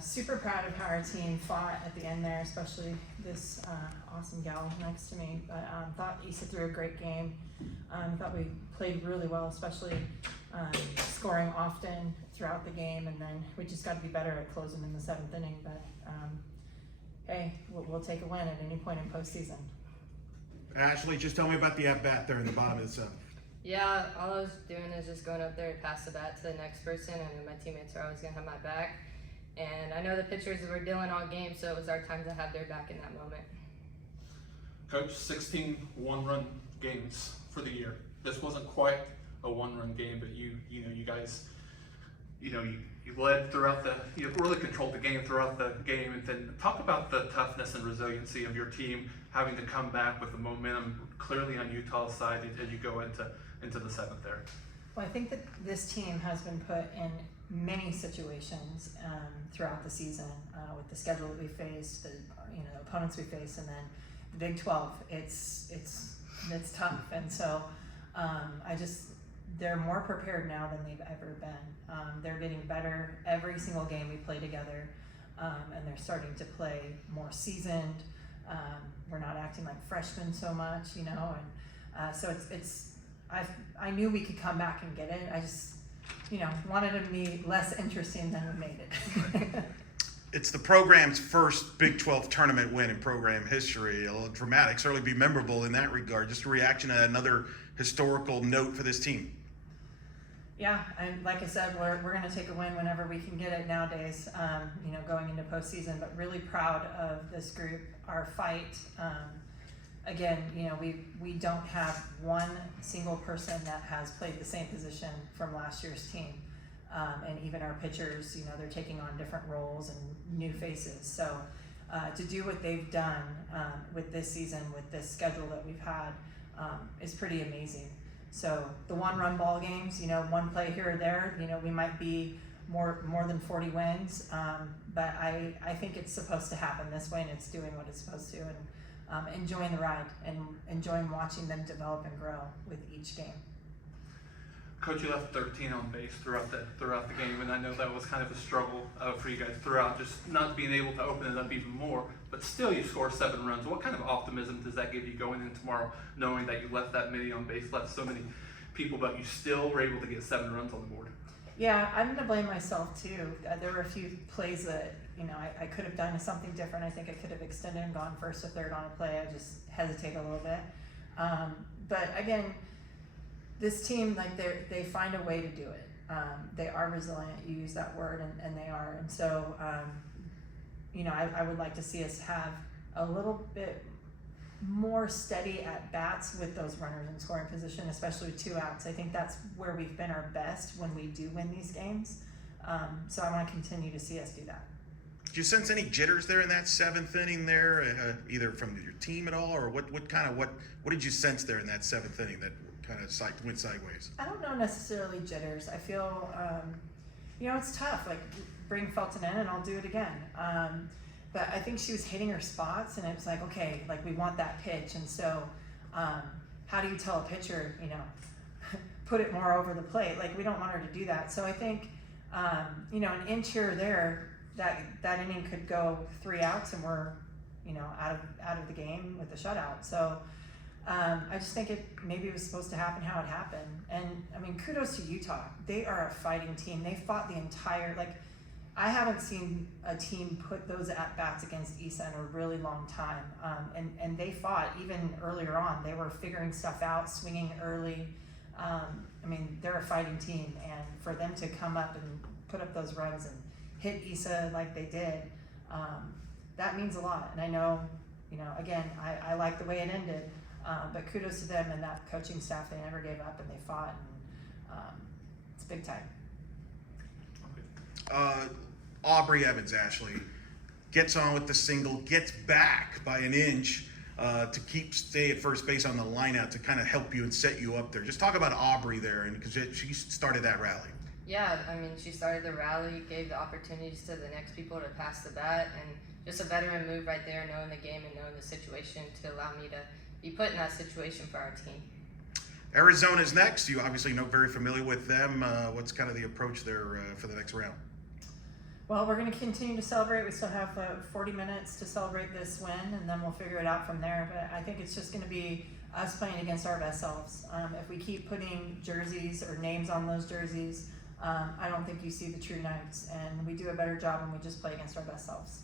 Super proud of how our team fought at the end there, especially this awesome gal next to me. But thought Issa threw a great game. Thought we played really well, especially scoring often throughout the game, and then we just got to be better at closing in the 7th inning. But hey, we'll take a win at any point in postseason. Ashleigh, just tell me about the at-bat there in the bottom of the 7th. Yeah, all I was doing is just going up there to pass the bat to the next person, and my teammates are always going to have my back. And I know the pitchers were dealing all game, so it was our time to have their back in that moment. Coach, 16 one-run games for the year. This wasn't quite a one-run game, but you guys, you led throughout you really controlled the game throughout the game. And then talk about the toughness and resiliency of your team having to come back with the momentum clearly on Utah's side as you go into the 7th there. Well, I think that this team has been put in many situations throughout the season with the schedule that we faced, the opponents we face, and then the Big 12. It's tough, and so they're more prepared now than they've ever been. They're getting better every single game we play together, and they're starting to play more seasoned. We're not acting like freshmen so much, and so I knew we could come back and get it. I just wanted it to be less interesting than we made it. It's the program's first Big 12 tournament win in program history. A little dramatic, certainly be memorable in that regard. Just a reaction to another historical note for this team. Yeah, and like I said, we're going to take a win whenever we can get it nowadays, going into postseason, but really proud of this group, our fight. Again, we don't have one single person that has played the same position from last year's team. And even our pitchers, they're taking on different roles and new faces. So to do what they've done with this season, with this schedule that we've had, is pretty amazing. So the one-run ball games, one play here or there, we might be more than 40 wins, but I think it's supposed to happen this way, and it's doing what it's supposed to, and enjoying the ride and enjoying watching them develop and grow with each game. Coach, you left 13 on base throughout the game, and I know that was kind of a struggle for you guys throughout, just not being able to open it up even more. But still, you score 7 runs. What kind of optimism does that give you going in tomorrow, knowing that you left that many on base, left so many people, but you still were able to get 7 runs on the board? Yeah, I'm going to blame myself too. There were a few plays that I could have done something different. I think I could have extended and gone first or third on a play. I just hesitated a little bit. But again, this team, they find a way to do it. They are resilient. You use that word, and they are. And so, I would like to see us have a little bit more steady at bats with those runners in scoring position, especially with 2 outs. I think that's where we've been our best when we do win these games. So I want to continue to see us do that. Did you sense any jitters there in that 7th inning there, either from your team at all, or what did you sense there in that 7th inning that kind of went sideways? I don't know necessarily jitters. I feel, it's tough. Like, bring Felton in and I'll do it again. But I think she was hitting her spots, and it was like, okay, like we want that pitch. And so how do you tell a pitcher, put it more over the plate? Like, we don't want her to do that. So I think, an inch here or there, that inning could go 3 outs and we're, out of the game with the shutout. So I just think maybe it was supposed to happen how it happened. And I mean, kudos to Utah. They are a fighting team. They fought the entire, I haven't seen a team put those at-bats against Issa in a really long time. And they fought even earlier on. They were figuring stuff out, swinging early. They're a fighting team. And for them to come up and put up those runs and hit Issa like they did, that means a lot. And I know, again, I like the way it ended. But kudos to them and that coaching staff. They never gave up and they fought. And it's big time. Aubrey Evans, Ashleigh, gets on with the single, gets back by an inch to stay at first base on the line out to kind of help you and set you up there. Just talk about Aubrey there, and because she started that rally. Yeah, she started the rally, gave the opportunities to the next people to pass the bat, and just a veteran move right there, knowing the game and knowing the situation to allow me to be put in that situation for our team. Arizona's next. You obviously very familiar with them. What's kind of the approach there for the next round? Well, we're going to continue to celebrate. We still have 40 minutes to celebrate this win, and then we'll figure it out from there. But I think it's just going to be us playing against our best selves. If we keep putting jerseys or names on those jerseys, I don't think you see the true Knights, and we do a better job when we just play against our best selves.